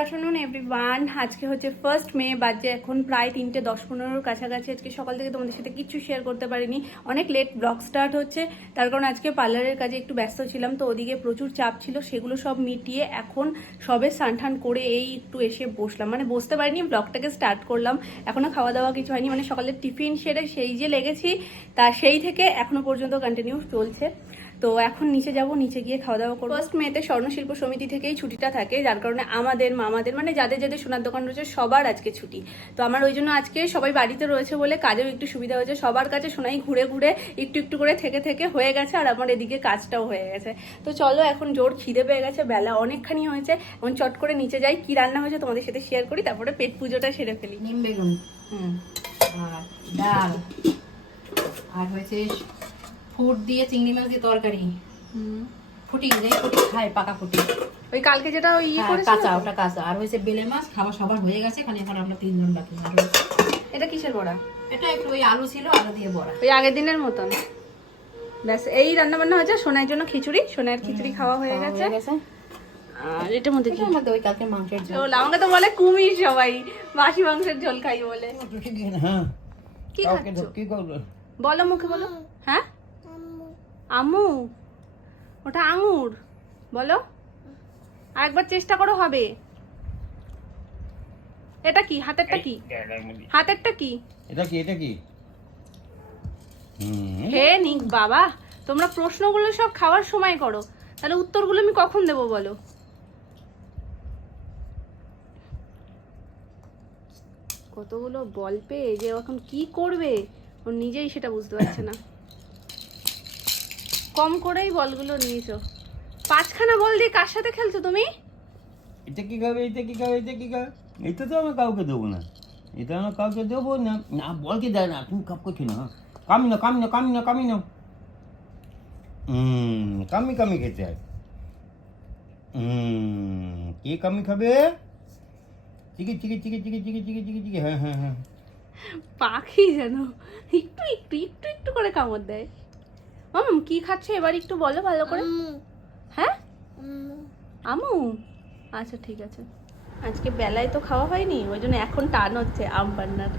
Afternoon everyone, আজকে হচ্ছে 1 মে, বাজে এখন প্রায় 3:10-15 কাছাকাছি। আজকে সকাল থেকে তোমাদের সাথে কিছু শেয়ার করতে পারিনি, অনেক লেট ব্লগ স্টার্ট হচ্ছে। তার কারণ আজকে পার্লারের কাজে একটু ব্যস্ত ছিলাম, তো ওদিকে প্রচুর চাপ ছিল, সেগুলো সব মিটিয়ে এখন সবে স্নান করে এই একটু এসে বসলাম, মানে বসতে পারিনি, ব্লগটাকে স্টার্ট করলাম। এখনো খাওয়া দাওয়া কিছু হয়নি, মানে সকালের টিফিন সেরে সেই যে লেগেছি, তা সেই থেকে এখনো পর্যন্ত কন্টিনিউ চলছে। তো এখন নিচে যাব, নিচে গিয়ে খাওয়া দাওয়া করবো। 1 মেতে স্বর্ণশিল্প সমিতি থেকেই ছুটিটা থাকে, যার কারণে আমাদের মামাদের মানে যাদের যাদের সোনার দোকান রয়েছে সবার আজকে ছুটি। তো আমার ওই জন্য আজকে সবাই বাড়িতে রয়েছে বলে কাজেও একটু সুবিধা হয়েছে, সবার কাছে সোনাই ঘুরে ঘুরে একটু একটু করে থেকে হয়ে গেছে, আর আমার এদিকে কাজটাও হয়ে গেছে। তো চলো, এখন জোর খিদে পেয়ে গেছে, বেলা অনেকখানি হয়েছে, এখন চট করে নিচে যাই, কি রান্না হয়েছে তোমাদের সাথে শেয়ার করি, তারপরে পেট পুজোটা সেরে ফেলি। নিম বেগুন আর ডাল, আর হয়েছে ফুট দিয়ে চিংড়ি মাছ দিয়ে তরকারি। ফুটি নেই, ফুটি খায়, পাকা ফুটি। ওই কালকে যেটা ওই কাঁচা, ওটা কাঁচা। আর হয়েছে বেলে মাছ, খাবার সবার হয়ে গেছে, খালি এখন আমরা 3 জন বাকি। এটা কিসের বড়া? এটা একটু ওই আলু ছিল, আলু দিয়ে বড়া, ওই আগের দিনের মতন। ব্যাস, এই রান্না বান্না হয়েছে। সোনার জন্য খিচুড়ি, সোনার খিচুড়ি খাওয়া হয়ে গেছে। আর এটার মধ্যে কি? ওই কালকে মাংসের ঝোল। আমাকে তো বলে কুমির সবাই, বাসি মাংসের ঝোল খাই বলে। কি খাচ্ছো? বলো, মুখে বলো। হ্যাঁ, আম্মু, ওটা আঙুর বলো, আরেকবার চেষ্টা করো, হবে। এটা কি? হাতেরটা কি? হাতেরটা কি? এটা কি হে নিক বাবা, তোমরা প্রশ্নগুলো সব খাওয়ার সময় করো, তাহলে উত্তরগুলো আমি কখন দেবো বলো? কতগুলো বল পেয়ে যে এখন কি করবে ও নিজেই সেটা বুঝতে পারছে না। কম করেই বলগুলো নিয়েছো। 5খানা বল দিয়ে কার সাথে খেলছো তুমি? এটা কি খাবে, এটা কি খাবে, এটা কি খাবে? এটা তো আমি কাউকে দেবো না, এটা আমি কাউকে দেবো না। না, বলকে দেয় না, তুমি কাপ করছো না। কামি না, কামি না, কামি না, কামি না। কামি খেতে হয়। কে কামি খাবে? চিকি চিকি চিকি চিকি চিকি চিকি চিকি চিকি, হ্যাঁ হ্যাঁ হ্যাঁ। পাখি যেন একটু একটু একটু একটু করে কামড় দেয়। কি খাচ্ছে এবার একটু বলো ভালো করে। হ্যাঁ, আমু, আচ্ছা ঠিক আছে। আজকে বেলায় তো খাওয়া হয়নি, ওই জন্য এখন টান হচ্ছে আম পান্নার।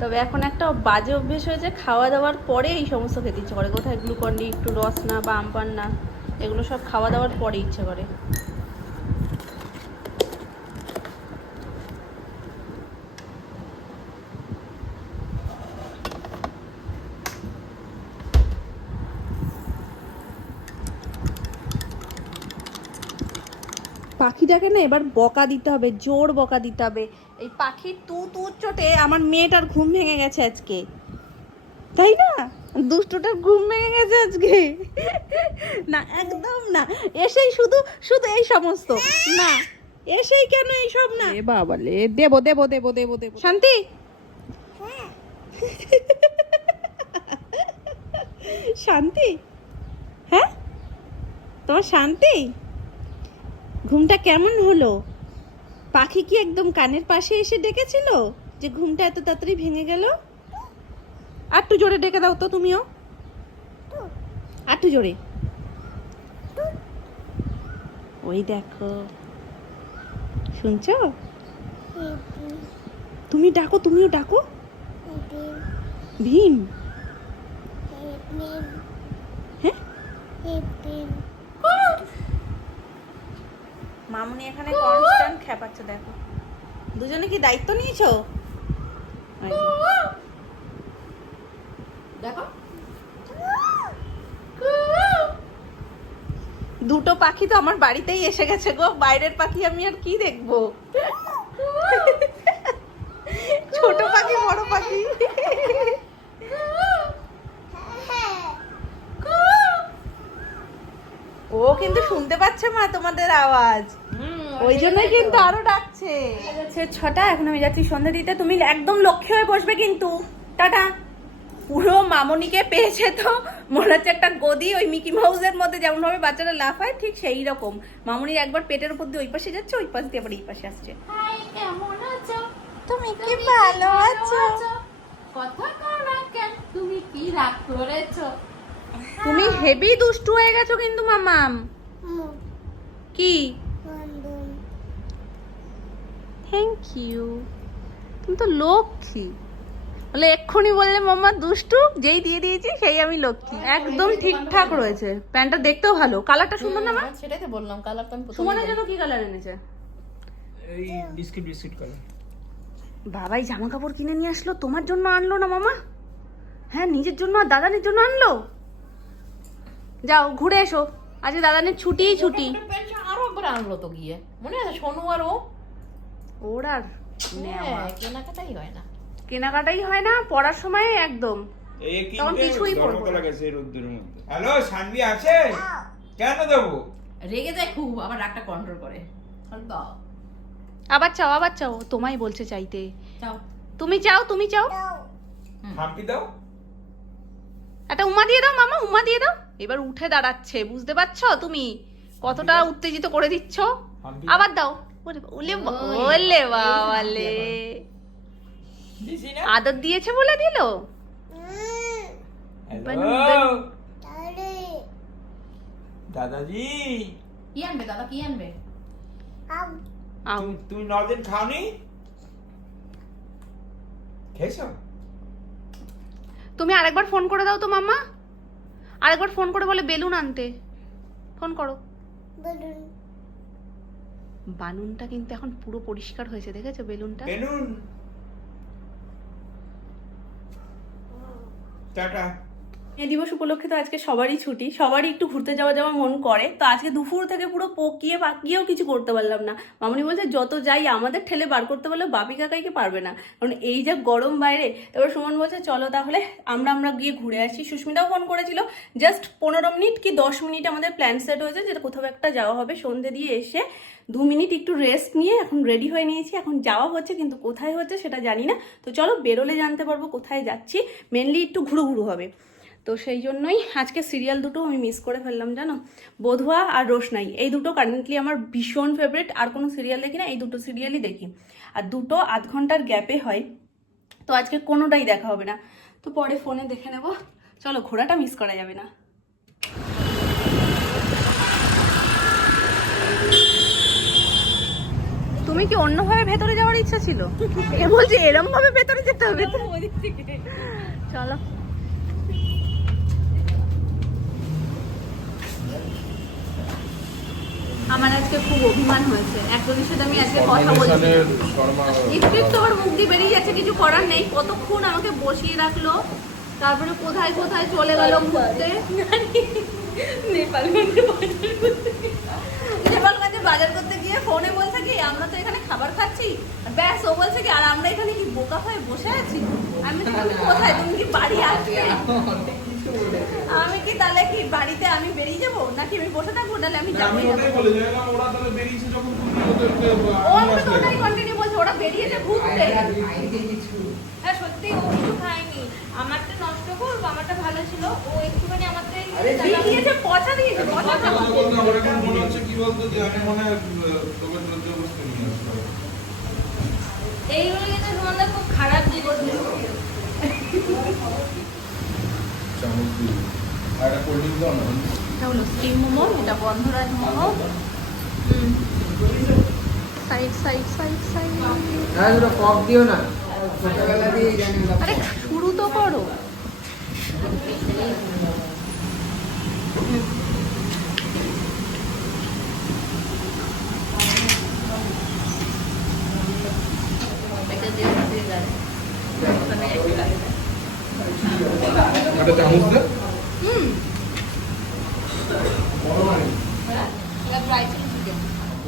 তবে এখন একটা বাজে অভ্যেস হয়েছে, খাওয়া দাওয়ার পরে এই সমস্ত খেতে ইচ্ছে করে। কোথায় গ্লুকন্ডি, একটু রসনা বা আম পান্না, এগুলো সব খাওয়া দাওয়ার পরে ইচ্ছে করে। পাখিটাকে না এবার বকা দিতে হবে, জোর বকা দিতে হবে। এই পাখির তু চোটে আমার মেয়েটার ঘুম ভেঙে গেছে আজকে, তাই না? দুষ্টটার ঘুম ভেঙে গেছে আজকে। না, একদম না, এসেই শুধু শুধু এই সমস্ত না, এসেই কেন এইসব না। এ বাবালে, দেবো দেবো দেবো দেবো দেবো। শান্তি, শান্তি, হ্যাঁ তোমার শান্তি, ঘুমটা কেমন হলো? পাখি কি একদম কানের পাশে এসে ডেকেছিল যে ঘুমটা এত তাড়াতাড়ি ভেঙে গেল? আর একটু জোরে ডেকে দাও তো তুমিও, আর একটু জোরে। ওই দেখো, শুনছো? তুমি ডাকো, তুমিও ডাকো। ভীম, হ্যাঁ। মামুনি এখানে কনস্ট্যান্ট খেপাচ্ছে, দেখো। দুজনে কি দায়িত্ব নিয়েছো? দেখো, দুটো পাখি তো আমার বাড়িতেই এসে গেছে গো, বাইরের পাখি আমি আর কি দেখবো? ছোট পাখি, বড় পাখি। ও কিন্তু শুনতে পাচ্ছে মা তোমাদের আওয়াজ, ওই জন্যই কিন্তু আরো ডাকছে। 6টা, এখন আমি যাচ্ছি সন্ধ্যা দিতে। তুমি একদম লক্ষ্য হয়ে বসবে কিন্তু। টাটা। পুরো মামনিকে পেয়েছে তো মনে হচ্ছে একটা গদি, ওই মিকি মাউসের মধ্যে যেমন ভাবে বাচ্চারা লাফায়, ঠিক সেই রকম। মামনির একবার পেটের উপর দিয়ে ওই পাশে যাচ্ছে, ওই পাশ দিয়ে আবার এই পাশে আসছে। তুমি কি ভালো আছো? কথা কও না কেন? তুমি কি রাগ করেছো? তুমি হেভি দুষ্টু হয়ে গেছো কিন্তু মামাম। কি থ্যাংক ইউ। তুমি তো লক্ষ্মী। বলে এক্ষুনি বললে মাম্মা দুষ্টু, যেই দিয়ে দিয়েছি সেই আমি লক্ষ্মী। একদম ঠিকঠাক রয়েছে। প্যান্টটা দেখতেও ভালো, কালারটা সুন্দর না মা? সেটাই তো বললাম, কালারটা আমি সুমনের জন্য কি কালার এনেছে? এই বিস্কিট বিস্কিট কালার। বাবাই জামা কাপড় কিনে নিয়ে আসলো, তোমার জন্য আনলো না মামা? হ্যাঁ, নিজের জন্য আর দাদানের জন্য আনলো। যাও ঘুরে এসো, আজকে দাদানের ছুটিই ছুটি। আরো একবার আনলো তো গিয়ে, মনে আছে সোনু আর ও? ওর আর নেওয়া। কেনাকাটাই হয় না। কেনাকাটাই হয় না, পড়ার সময় একদম তখন কিছুই পড়বো না। হ্যালো, শানভি আছে? কেন দেবো? রেগে যায় খুব, আবার রাগটা কন্ট্রোল করে। দাও, আবার চাও, আবার চাও, তোমায় বলছে চাইতে। চাও। তুমি চাও, তুমি চাও। হাম্পি দাও। একটা উমা দিয়ে দাও মামা, উমা দিয়ে দাও। এবার উঠে দাঁড়াচ্ছে, বুঝতে পারছো তুমি কতটা উত্তেজিত করে দিচ্ছ? আবার দাও। ওলে ওলে বাবালে, আদর দিয়েছে বলে দিল। দাদাজি, কি আনবে দাদা, কি আনবে? তুমি 9 দিন খাওনি? খেয়েছো? তুমি আরেকবার ফোন করে দাও তো মাম্মা, আরেকবার ফোন করে বলে বেলুন আনতে। ফোন করো। বানুনটা কিন্তু এখন পুরো পরিষ্কার হয়েছে, দেখেছো বেলুনটা? বেলুন। টাটা। মে দিবস উপলক্ষে তো আজকে সবারই ছুটি, সবারই একটু ঘুরতে যাওয়া যাওয়া মন করে। তো আজকে দুপুর থেকে পুরো পকিয়ে পাকিয়েও কিছু করতে পারলাম না। মামনি বলছে যত যাই আমাদের ঠেলে বার করতে পারলে বাপি কাকাইকে পারবে না, কারণ এই যে গরম বাইরে। তারপর সুমন বলছে চলো তাহলে আমরা গিয়ে ঘুরে আসি। সুস্মিতাও ফোন করেছিল, জাস্ট 15 মিনিট কি 10 মিনিট আমাদের প্ল্যান সেট হয়েছে যেটা কোথাও একটা যাওয়া হবে। সন্ধ্যে দিয়ে এসে 2 মিনিট একটু রেস্ট নিয়ে এখন রেডি হয়ে নিয়েছি, এখন যাওয়া হচ্ছে, কিন্তু কোথায় হচ্ছে সেটা জানি না। তো চলো বেরোলে জানতে পারবো কোথায় যাচ্ছি। মেনলি একটু ঘুরু ঘুরু হবে। তো সেই জন্যই আজকে সিরিয়াল দুটো আমি মিস করে ফেললাম জানো, বধুয়া আর রোশনাই। এই দুটো কারেন্টলি আমার ভীষণ ফেভারিট। আর কোনো সিরিয়াল দেখি না, এই দুটো সিরিয়ালই দেখি। আর দুটো আধ ঘন্টার গ্যাপে হয়, তো আজকে কোনোটাই দেখা হবে না। তো পরে ফোনে দেখে নেব। চলো, ঘোরাটা মিস করা যাবে না। তুমি কি অন্যভাবে ভেতরে যাওয়ার ইচ্ছা ছিল? এ বলছে এরম ভাবে ভেতরে যেতে হবে। চলো। আমার আজকে খুব অভিমান হয়েছে, একজনের সাথে আমি আজকে কথা বলছি। একটু তোমার মুখ দিয়ে বেরিয়ে যাচ্ছে, কিছু করার নেই। কতক্ষণ আমাকে বসিয়ে রাখলো, তারপরে কোথায় কোথায় চলে গেল ঘুরতে। নেপালগঞ্জে বাজার করতে গিয়ে ফোনে বলছে কি আমরা তো এখানে খাবার খাচ্ছি, ব্যাস ও বলছে কি আর আমরা এখানে কি বোকা হয়ে বসে আছি। আমি তুমি কোথায়, তুমি কি বাড়ি আসবে? আমি কি তাহলে কি বাড়িতে আমি বেরিয়ে যাবো, নাকি আমি বসে থাকবো? নাহলে আমি যাবো। ও আমাকে তো ওটাই কন্টিনিউ বলছে, ওরা বেরিয়েছে ঘুরতে। হ্যাঁ সত্যি, ও কিছু খায়নি। আমারটা নষ্ট করবো, আমারটা ভালো ছিল। ও একটুখানি আমারটাই দিয়েছে, পচা দিয়েছে, পচা। এইগুলো কিন্তু তোমাদের খুব খারাপ দিবস। এটা হলো স্টিম মোমো, এটা বন্ধরাজ momo. Side side side side. আরে শুরু তো করো।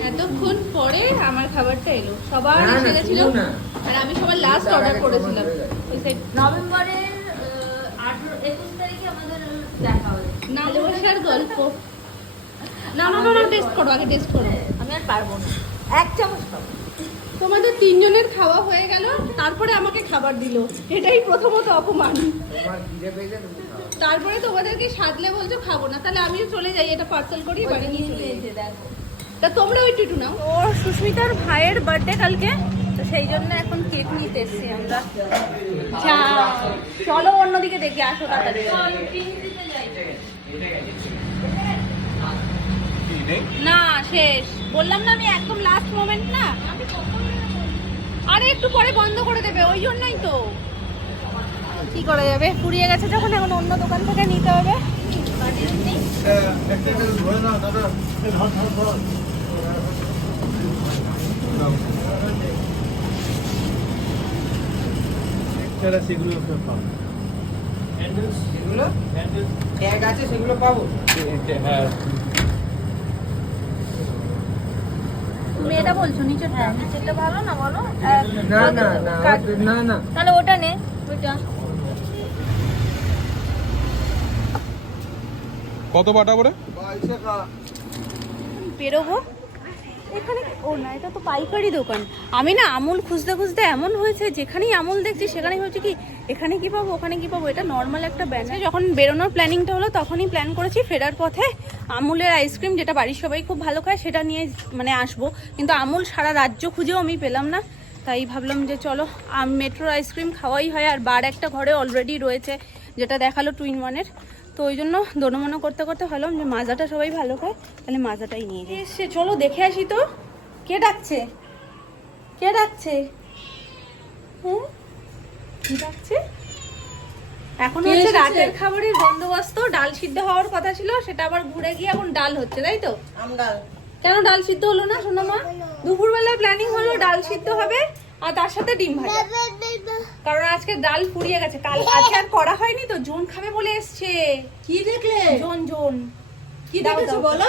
এতক্ষণ পরে আমার খাবারটা এলো, সবার এসে গেছিল আর আমি সবার লাস্ট অর্ডার করেছিলাম। নভেম্বরের 21 তারিখে আমাদের দেখা হবে। ভালোবাসার গল্প। না না না, টেস্ট করো, আগে টেস্ট করো। আমি আর পারবো না, 1 চামচ খাবো। তোমাদের 3 জনের খাওয়া হয়ে গেল, তারপরে আমাকে খাবার দিল, এটাই প্রথমত অপমান। তারপরে তোমাদেরকে সাজলে বলছো খাবো না, তাহলে আমিও চলে যাই, এটা পার্সেল করি বাড়ি নিয়ে চলে যাই। দেখো তা তোমরা ওই টুটু নাও। ওর সুস্মিতার ভাইয়ের বার্থডে কালকে, তো সেই জন্য এখন কেক নিতে এসছি আমরা। চলো অন্যদিকে দেখি, আসো তাড়াতাড়ি। না শেষ, বললাম না আমি একদম লাস্ট মোমেন্ট না। আরে একটু পরে বন্ধ করে দেবে, ওই জন্যই তো। কি করা যাবে, ফুরিয়ে গেছে যখন, এখন অন্য দোকান থেকে নিতে হবে। সেগুলো ট্যাগ আছে, সেগুলো পাবো। হ্যাঁ, তুমি এটা বলছো নিচে? হ্যাঁ নিচেরটা ভালো না বলো? না না না না না, তাহলে ওটা নে, ওইটা। কত বাটা করে? বেরোবো এখানে। ও না, এটা তো পাইকারি দোকান। আমি না আমুল খুঁজতে খুঁজতে এমন হয়েছে, যেখানেই আমুল দেখছি সেখানেই হচ্ছে কি এখানে কি পাবো ওখানে কি পাবো। এটা নর্মাল একটা ব্যানার। যখন বেরোনোর প্ল্যানিংটা হলো তখনই প্ল্যান করেছি ফেরার পথে আমুলের আইসক্রিম, যেটা বাড়ির সবাই খুব ভালো খায়, সেটা নিয়ে মানে আসবো। কিন্তু আমুল সারা রাজ্য খুঁজেও আমি পেলাম না, তাই ভাবলাম যে চলো মেট্রোর আইসক্রিম খাওয়াই হয়। আর বার একটা ঘরে অলরেডি রয়েছে, যেটা দেখালো 2 in 1-এর। তো ওই জন্য দোনোমনো করতে করতে ভাবলাম যে মাজাটা সবাই ভালো খায়, তাহলে মাজাটাই নিয়ে যাই। এসে চলো দেখে আসি তো। কে ডাকছে, কে ডাকছে? হ্যাঁ কি ডাকছে? এখন হচ্ছে রাতের খাবারের বন্দোবস্ত। ডাল সিদ্ধ হওয়ার কথা ছিল, সেটা আবার ঘুরে গিয়ে এখন ডাল হচ্ছে, তাই তো? কেন ডাল সিদ্ধ হলো না সোনামা? দুপুরবেলায় প্ল্যানিং হলো ডাল সিদ্ধ হবে আর তার সাথে ডিম ভাজা, কারণ আজকে ডাল ফুরিয়ে গেছে। কাল আজকে আর করা হয়নি তো, জোন খাবে বলে এসছে। কি দেখলে? জোন কি দেখেছো বলো?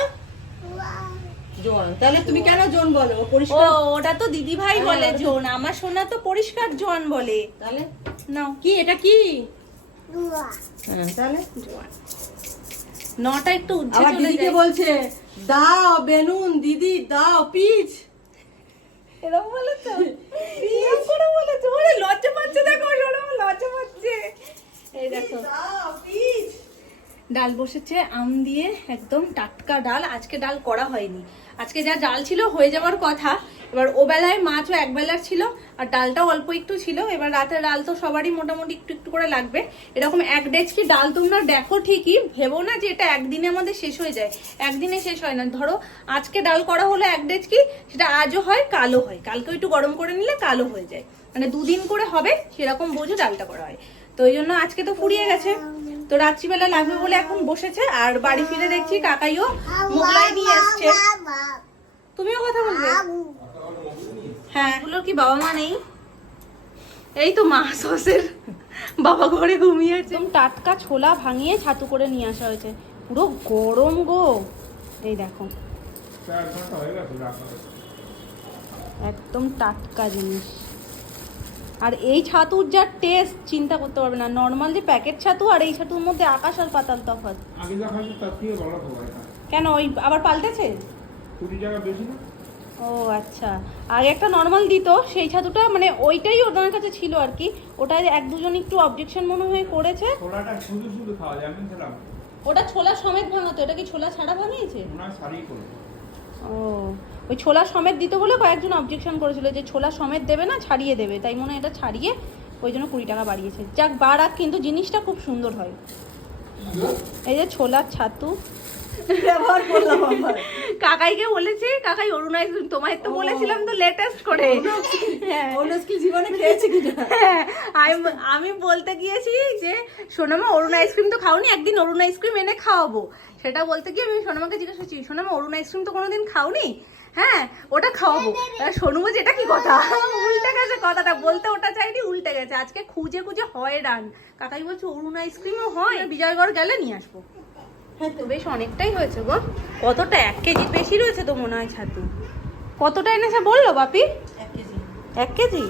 জোন। তাহলে তুমি কেন জোন বলো? ও পরিষ্কার। ওটা তো দিদি ভাই বলে জোন, আমার সোনা তো পরিষ্কার জোন বলে। তাহলে নাও। কি এটা কি? হ্যাঁ, তাহলে নটা একটু উঠছে আবার চলে দিদিকে যায়। বলছে দাও বেলুন, দিদি দাও পিচ। এরকম বলে তো, এরকম করে বলে তো। ওরে লজ্জা পাচ্ছে, দেখো সোনামা লজ্জা পাচ্ছে। এই দেখো দাও পিচ। ডাল বসেছে আম দিয়ে, একদম টাটকা ডাল। আজকে ডাল করা হয়নি, আজকে যা ডাল ছিল হয়ে যাওয়ার কথা। এবার ও বেলায় মাছও এক বেলার ছিল, আর ডালটাও অল্প একটু ছিল। এবার রাতের ডাল তো সবারই মোটামুটি একটু একটু করে লাগবে। এরকম 1 ডেচকি ডাল তোমরা দেখো ঠিকই, ভেবো না যে এটা একদিনে আমাদের শেষ হয়ে যায়। একদিনে শেষ হয় না। ধরো আজকে ডাল করা হলো 1 ডেচকি, সেটা আজও হয় কালও হয়, কালকে একটু গরম করে নিলে কালও হয়ে যায়। মানে 2 দিন করে হবে, সেরকম বুঝে ডালটা করা হয়। তো ওই জন্য আজকে তো ফুরিয়ে গেছে, তো রাত্রিবেলা লাগবে বলে এখন বসেছে। আর বাড়ি ফিরে দেখছি কাকাইও মোগলাই নিয়ে এসছে। তুমিও কথা বলবে? হ্যাঁ, ওগুলোর কি বাবা মা নেই? এই তো মা সসের বাবা ঘরে ঘুমিয়ে আছে। একদম টাটকা ছোলা ভাঙিয়ে ছাতু করে নিয়ে আসা হয়েছে, পুরো গরম গো। এই দেখো একদম টাটকা জিনিস। আর এই ছাতুর যা টেস্ট চিন্তা করতে পারবে না। নর্মাল যে প্যাকেট ছাতু আর এই ছাতুর মধ্যে আকাশ আর পাতাল তফাৎ। আগে যা খাইছি তার থেকে ভালো খাবার এটা। কেন ওই আবার পাল্টেছে? 20 টাকা বেশি না? ও আচ্ছা, আগে একটা নর্মাল দিত, সেই ছাতুটা মানে ওইটাই ওদের কাছে ছিল আর কি। ওটাই 1-2 জন একটু অবজেকশন মনে হয় করেছে। ছোলাটা শুধু শুধু খাওয়া যায়, আমি ছিলাম ওটা ছোলা সমেত ভাঙাতো, এটা কি ছোলা ছাড়া ভাঙিয়েছে? ওনার শাড়ি করে। ও ওই ছোলা সমেত দিত বলে কয়েকজন অবজেকশন করেছিল যে ছোলা সমেত দেবে না, ছাড়িয়ে দেবে। তাই মনে হয় এটা ছাড়িয়ে ওই জন্য 20 টাকা বাড়িয়েছে। যাক বাড়াক, কিন্তু জিনিসটা খুব সুন্দর হয়। এই যে ছোলার ছাতু ব্যবহার করলাম আমার। কাকাইকে বলেছি, কাকাই অরুণ আইসক্রিম তোমায় তো বলেছিলাম তো লেটেস্ট করে। হ্যাঁ অনুষ্কি জীবনে খেয়েছে কিনা? হ্যাঁ, আমি বলতে গিয়েছি যে সোনামা অরুণ আইসক্রিম তো খাওনি, একদিন অরুণ আইসক্রিম এনে খাওয়াবো। সেটা বলতে গিয়ে আমি সোনামাকে জিজ্ঞেস করছি, সোনামা অরুণ আইসক্রিম তো কোনোদিন খাওনি? হ্যাঁ ওটা খাওয়াবো। সোনু বলছে এটা কি কথা, উল্টে গেছে কথাটা, বলতে ওটা চাইনি উল্টে গেছে। আজকে খুঁজে খুঁজে হয়রান। কাকাই বলছে অরুণ আইসক্রিমও হয়, বিজয়গড় গেলে নিয়ে আসবো। হ্যাঁ তো বেশ অনেকটাই হয়েছে গো। কতটা 1 কেজি বেশি রয়েছে তো মনে হয় ছাতু। কতটা এনেছে বললো বাপি? 1 কেজি। 1 কেজি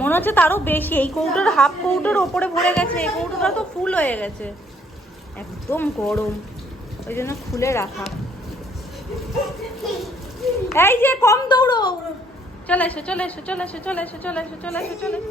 মনে হচ্ছে তারও বেশি। এই কৌটোর হাফ কৌটোর ওপরে ভরে গেছে, এই কৌটোটা তো ফুল হয়ে গেছে। একদম গরম, ওই জন্য খুলে রাখা। এই যে কম দৌড়ো, চলে এসো চলে এসো চলে এসো চলে এসো চলে এসো চলে এসো চলে এসো।